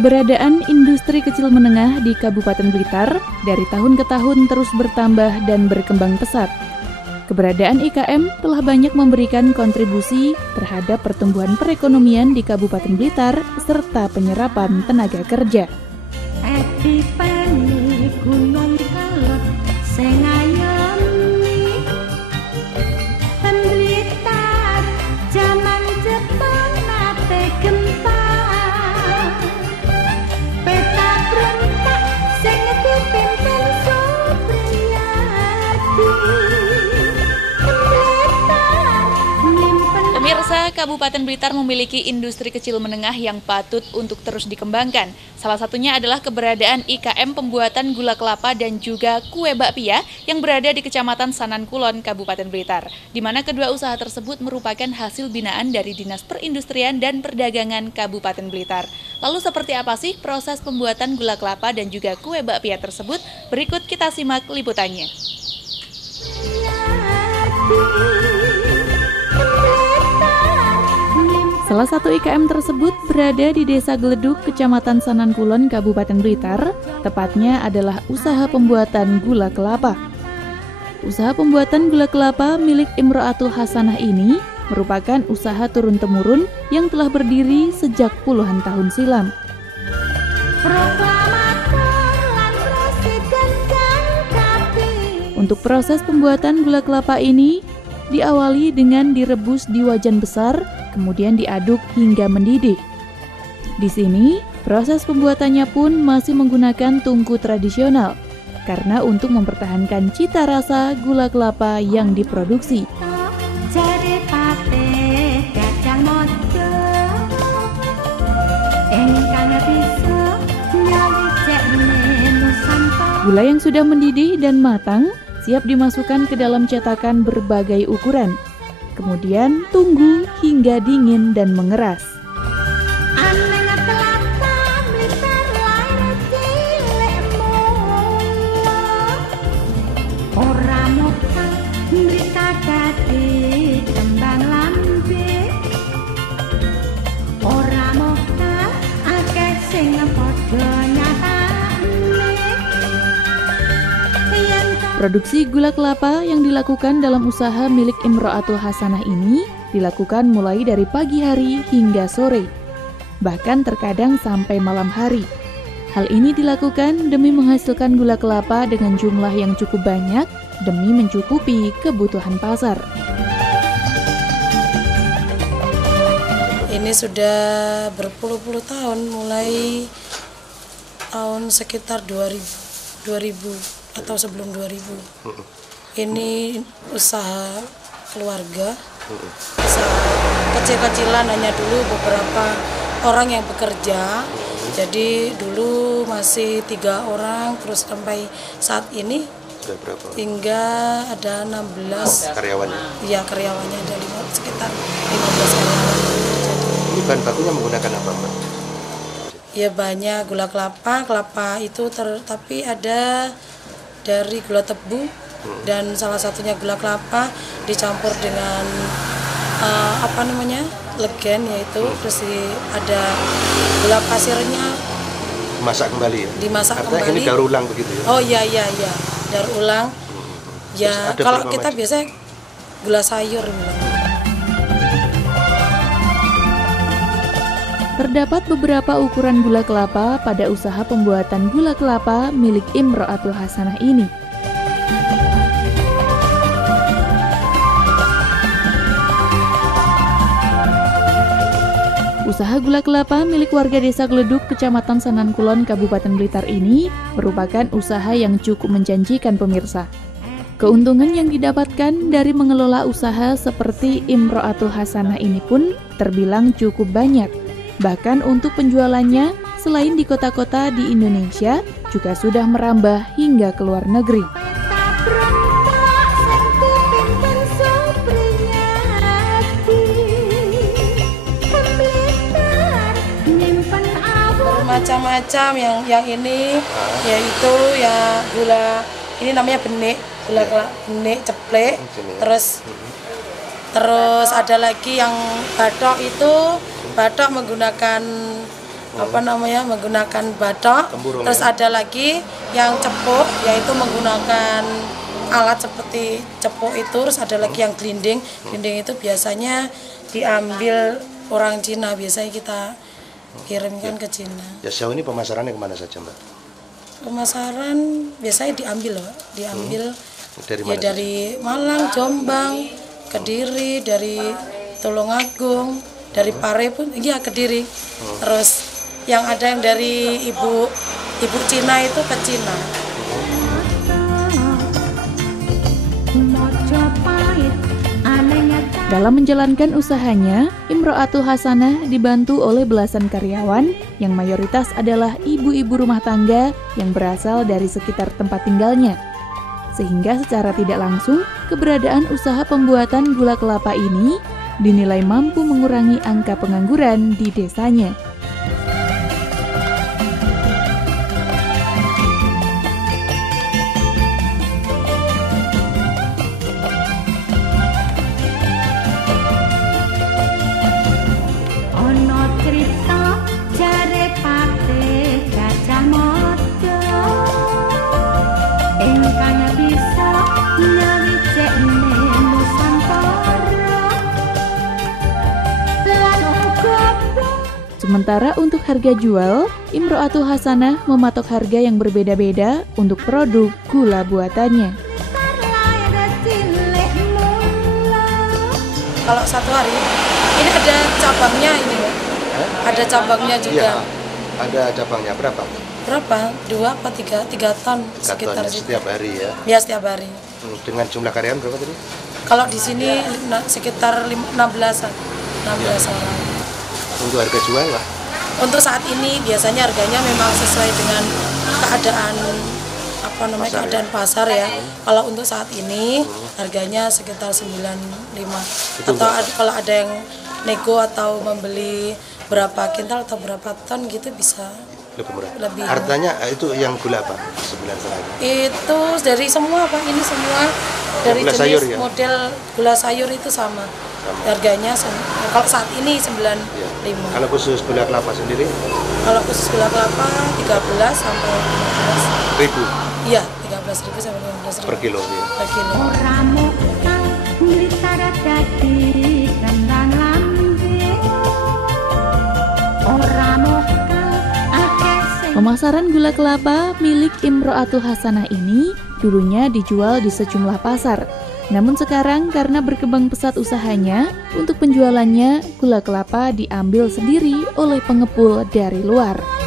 Keberadaan industri kecil menengah di Kabupaten Blitar dari tahun ke tahun terus bertambah dan berkembang pesat. Keberadaan IKM telah banyak memberikan kontribusi terhadap pertumbuhan perekonomian di Kabupaten Blitar serta penyerapan tenaga kerja. Pemirsa, Kabupaten Blitar memiliki industri kecil menengah yang patut untuk terus dikembangkan. Salah satunya adalah keberadaan IKM pembuatan gula kelapa dan juga kue bakpia yang berada di Kecamatan Sanankulon, Kabupaten Blitar, di mana kedua usaha tersebut merupakan hasil binaan dari Dinas Perindustrian dan Perdagangan Kabupaten Blitar. Lalu seperti apa sih proses pembuatan gula kelapa dan juga kue bakpia tersebut? Berikut kita simak liputannya. Salah satu IKM tersebut berada di Desa Gleduk, Kecamatan Sanankulon, Kabupaten Blitar, tepatnya adalah usaha pembuatan gula kelapa. Usaha pembuatan gula kelapa milik Imro'atul Hasanah ini merupakan usaha turun-temurun yang telah berdiri sejak puluhan tahun silam. Untuk proses pembuatan gula kelapa ini diawali dengan direbus di wajan besar, kemudian diaduk hingga mendidih. Di sini, proses pembuatannya pun masih menggunakan tungku tradisional, karena untuk mempertahankan cita rasa gula kelapa yang diproduksi. Gula yang sudah mendidih dan matang siap dimasukkan ke dalam cetakan berbagai ukuran. Kemudian tunggu hingga dingin dan mengeras. Produksi gula kelapa yang dilakukan dalam usaha milik Imro'atul Hasanah ini dilakukan mulai dari pagi hari hingga sore, bahkan terkadang sampai malam hari. Hal ini dilakukan demi menghasilkan gula kelapa dengan jumlah yang cukup banyak demi mencukupi kebutuhan pasar. Ini sudah berpuluh-puluh tahun, mulai tahun sekitar 2000 atau sebelum 2000. Ini usaha keluarga, usaha kecil-kecilan, hanya dulu beberapa orang yang bekerja. Jadi dulu masih 3 orang, terus sampai saat ini hingga ada 16 karyawannya. Iya, karyawannya ada sekitar 15 karyawan. Ini bahan bakunya menggunakan apa, Mbak? Ya banyak, gula kelapa itu tapi ada dari gula tebu dan salah satunya gula kelapa dicampur dengan legen, yaitu terus ada gula pasirnya Dimasak kembali ya? Dimasak artinya kembali. Ini daur ulang begitu ya? Oh iya, daur ulang. Ya kalau kita biasanya gula sayur. Terdapat beberapa ukuran gula kelapa pada usaha pembuatan gula kelapa milik Imro'atul Hasanah ini. Usaha gula kelapa milik warga Desa Gleduk, Kecamatan Sanankulon, Kabupaten Blitar ini merupakan usaha yang cukup menjanjikan, pemirsa. Keuntungan yang didapatkan dari mengelola usaha seperti Imro'atul Hasanah ini pun terbilang cukup banyak. Bahkan untuk penjualannya, selain di kota-kota di Indonesia, juga sudah merambah hingga ke luar negeri. Macam-macam yang ini, yaitu ya gula, ini namanya benik, gula benik ceplek, terus ada lagi yang batok itu. Batok menggunakan menggunakan batok. Tempurung, terus ya? ada lagi yang cepuk, yaitu menggunakan alat seperti cepuk itu. Terus ada lagi yang glinding. Glinding itu biasanya diambil orang Cina, biasanya kita kirimkan ke Cina. Ya, sejauh ini pemasarannya kemana saja, Mbak? Pemasaran biasanya diambil loh, Dari ya mana dari Malang, Jombang, Kediri, dari Tulungagung, dari Pare pun, iya Kediri. Terus yang ada yang dari ibu Cina itu ke Cina. Dalam menjalankan usahanya, Imro'atul Hasanah dibantu oleh belasan karyawan yang mayoritas adalah ibu-ibu rumah tangga yang berasal dari sekitar tempat tinggalnya. Sehingga secara tidak langsung, keberadaan usaha pembuatan gula kelapa ini dinilai mampu mengurangi angka pengangguran di desanya. Sementara untuk harga jual, Imro'atul Hasanah mematok harga yang berbeda-beda untuk produk gula buatannya. Kalau satu hari, ini ada cabangnya ini ya? Ada cabangnya juga. Iya, ada cabangnya. Berapa? Berapa? 2 apa 3 ton 3 sekitar ton setiap hari ya? Ya, setiap hari. Dengan jumlah karyawan berapa tadi? Kalau di sini sekitar 16-an. 16 orang. Untuk harga jual lah? Untuk saat ini biasanya harganya memang sesuai dengan keadaan Pasar, keadaan ya? pasar ya. Kalau untuk saat ini harganya sekitar 95. Atau kalau ada yang nego atau membeli berapa kintal atau berapa ton gitu bisa lebih murah. Lebih. Artinya itu yang gula apa? 9,5. Itu dari semua Pak, ini semua dari gula jenis sayur, ya? model gula sayur itu sama. Harganya kalau saat ini 95. Ya. Kalau khusus gula kelapa sendiri? Kalau khusus gula kelapa 13 sampai 15 ribu. Iya, 13.000 sampai 15.000 per kilo ya. Per kilo. Pemasaran gula kelapa milik Imro'atul Hasanah ini dulunya dijual di sejumlah pasar. Namun sekarang karena berkembang pesat usahanya, untuk penjualannya gula kelapa diambil sendiri oleh pengepul dari luar.